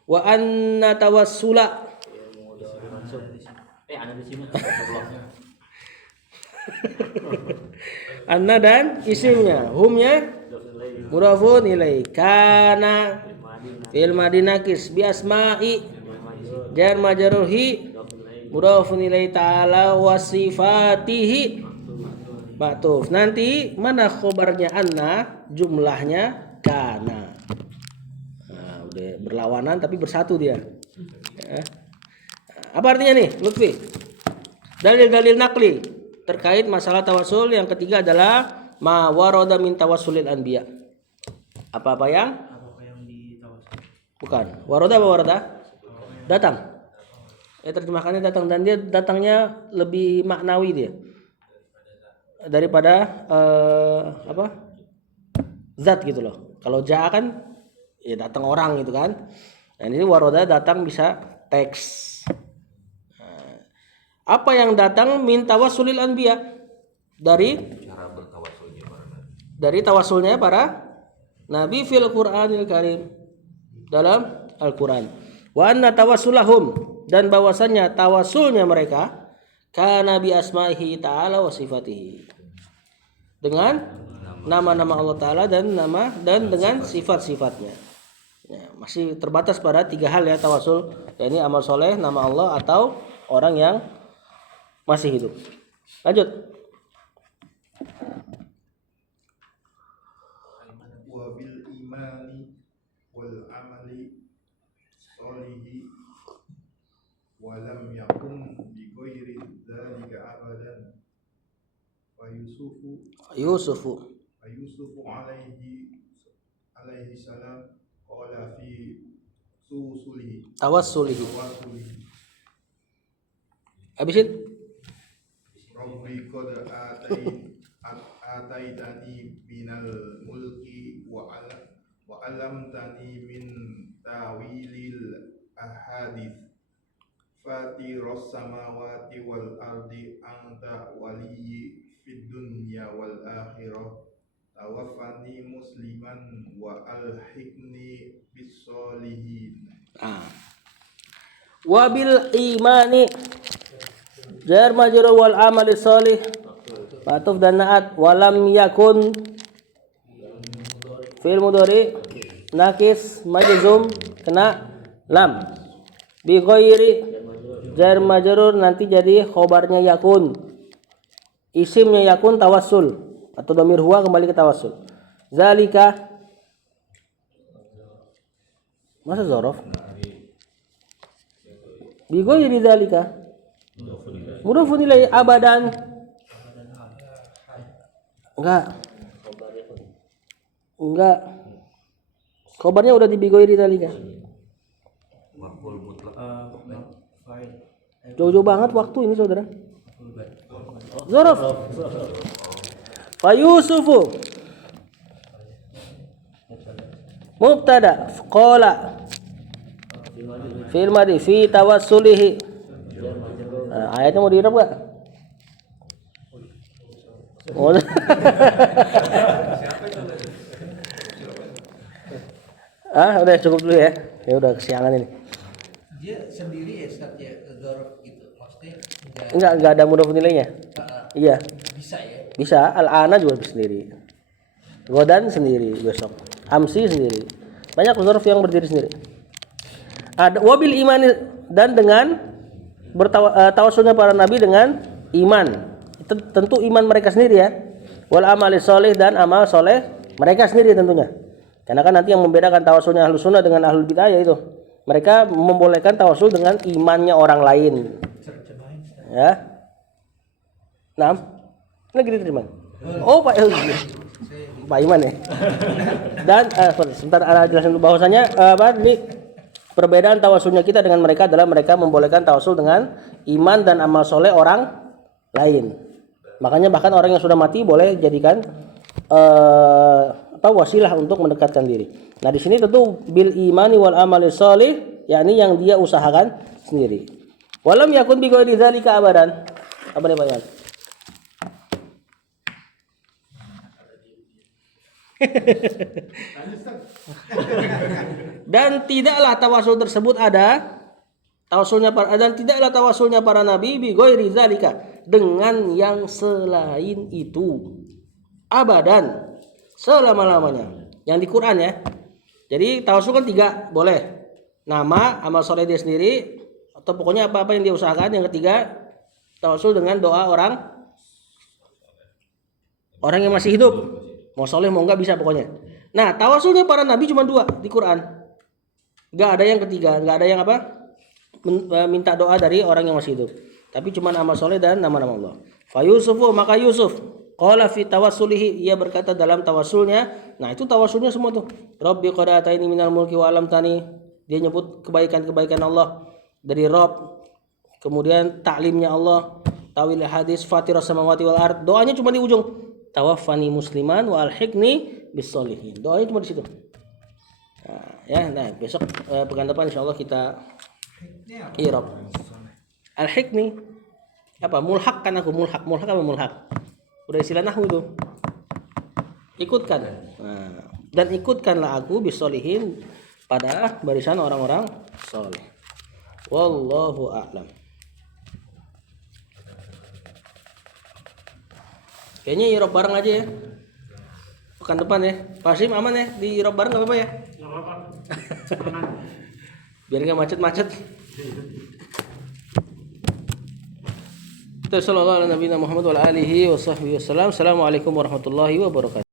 wa anna tawassula anna dan isimnya, humnya mudhafun ilaihi, kana fil madinakis bi asma'i jar majrur hi mudhafun ilaihi ta'ala wa sifatihi Ma'tuf. Nanti mana khobarnya anna, jumlahnya kana. Nah, udah berlawanan tapi bersatu dia. Ya. Apa artinya nih, Lutfi? Dalil-dalil nakli terkait masalah tawasul. Yang ketiga adalah ma warada min tawassulil anbiya. Apa-apa yang? Apa yang ditawasul? Bukan. Warada apa warada? Datang. Terjemahannya datang, dan dia datangnya lebih maknawi dia daripada apa? Zat gitu loh. Kalau jaa kan ya datang orang gitu kan. Nah, ini waroda datang bisa teks. Nah, apa yang datang min tawassulil anbiya, dari Cara bertawasulnya para nabi. dari tawasulnya para nabi fil Qur'anil Karim, dalam Al-Qur'an. Wa anna tawassulahum, dan bahwasannya tawasulnya mereka kana bi asma'ihi ta'ala wa sifatihi, dengan nama-nama Allah Ta'ala dan dengan sifat-sifatnya. Ya, masih terbatas pada 3 hal ya tawasul, yakni amal soleh, nama Allah, atau orang yang masih hidup. Lanjut. wa bil imani wal amali solihi wa lam yakun bi ghairi dzalika abadan wa Yusufu alaihi salam qala fi susulihi tawassulihi. tawasulihi Habisin. Rabbi qad ataitani minal mulki wa alamtani min tawilil ahadith fatiros samawati wal ardi anta waliyyi fid dunya wal akhirah tawaffani musliman wa alhiqni bis solihin. Wabil imani jar majrur wal amali sholih, ma'tuf dan naat. Walam yakun fi'il mudhari nakis majzum kena lam. Bi ghairi jar majrur nanti jadi khobarnya yakun, isimnya yakun tawassul atau dhamir huwa kembali ke tawassul. Zalika, masa zorof? Bi ghairi zalika mudhafun ilaihi abadan. Enggak. Khobarnya udah di bi ghairi zalika. Maf'ul mutlak. Fa'il. Jauh-jauh banget waktu ini saudara. Zorof. Fa Yusufu mubtada qala fil madi fi tawassulihi. Ayatnya mau dirab gak? Oh. Udah cukup dulu ya. Ya udah kesiangan ini. Dia sendiri ya Ustaz ya dzaraf gitu. Maksudnya Enggak ada mudhaf nilainya. Iya. bisa ya. Bisa, al-ana juga sendiri. Godan sendiri besok. Amsi sendiri. Banyak dzaraf yang berdiri sendiri. Ada wabil imani, dan dengan tawasulnya para nabi dengan iman. Itu tentu iman mereka sendiri ya. Wal amali soleh, dan amal soleh mereka sendiri tentunya. Karena kan nanti yang membedakan tawasulnya ahlu sunnah dengan ahlul bid'ah yaitu mereka membolehkan tawasul dengan imannya orang lain. Ya. Nah, lagi diterima. Oh Pak Iman ya. Dan sebentar ana jelasin dulu bahwasanya ini perbedaan tawasulnya kita dengan mereka adalah mereka membolehkan tawasul dengan iman dan amal soleh orang lain. Makanya bahkan orang yang sudah mati boleh jadikan wasilah untuk mendekatkan diri. Nah di sini tentu bil imani wal amali soleh, yakni yang dia usahakan sendiri. Walam yakun bi ghairi dzalika abadan. Apa nih Pak Iman? Dan tidaklah tawasul tersebut ada tidaklah tawasulnya para nabi bi ghairi zalika, dengan yang selain itu, abadan, selama-lamanya. Yang di Quran ya. Jadi tawasul kan 3 boleh. Nama, amal soleh dia sendiri, atau pokoknya apa-apa yang dia usahakan. Yang ketiga tawasul dengan doa orang Orang yang masih hidup. Mau soleh mau enggak bisa pokoknya. Nah, tawasulnya para nabi cuma 2 di Quran. Enggak ada yang ketiga, enggak ada yang apa? Minta doa dari orang yang masih hidup. Tapi cuma amal soleh dan nama-nama Allah. Fa Yusufu, maka Yusuf qala fi tawassulihi, ia berkata dalam tawasulnya. Nah, itu tawasulnya semua tuh. Rabbi qad ataini minal mulki wa 'allamtani. Dia nyebut kebaikan-kebaikan Allah dari Rabb. Kemudian taklimnya Allah, tawil hadis, fatiras samawati wal ard. Doanya cuma di ujung. Tawaffani musliman wa alhiqni bis solihin. Doanya cuma di situ. Nah, besok pekan depan insyaallah kita i'rab. Alhiqni apa? Mulhaq kan aku mulhaq apa mulhaq? Udah istilah nahwu itu. Ikutkan. Nah, dan ikutkanlah aku bis solihin pada barisan orang-orang soleh. Wallahu a'lam. Kayaknya Europe bareng aja ya. Pekan depan ya. Pak Hasim aman ya di Europe bareng enggak apa-apa ya? Nggak apa-apa. Biar enggak macet-macet. Sallallahu alaihi Muhammad wa alihi wa sahbihi wasallam. Assalamualaikum warahmatullahi wabarakatuh.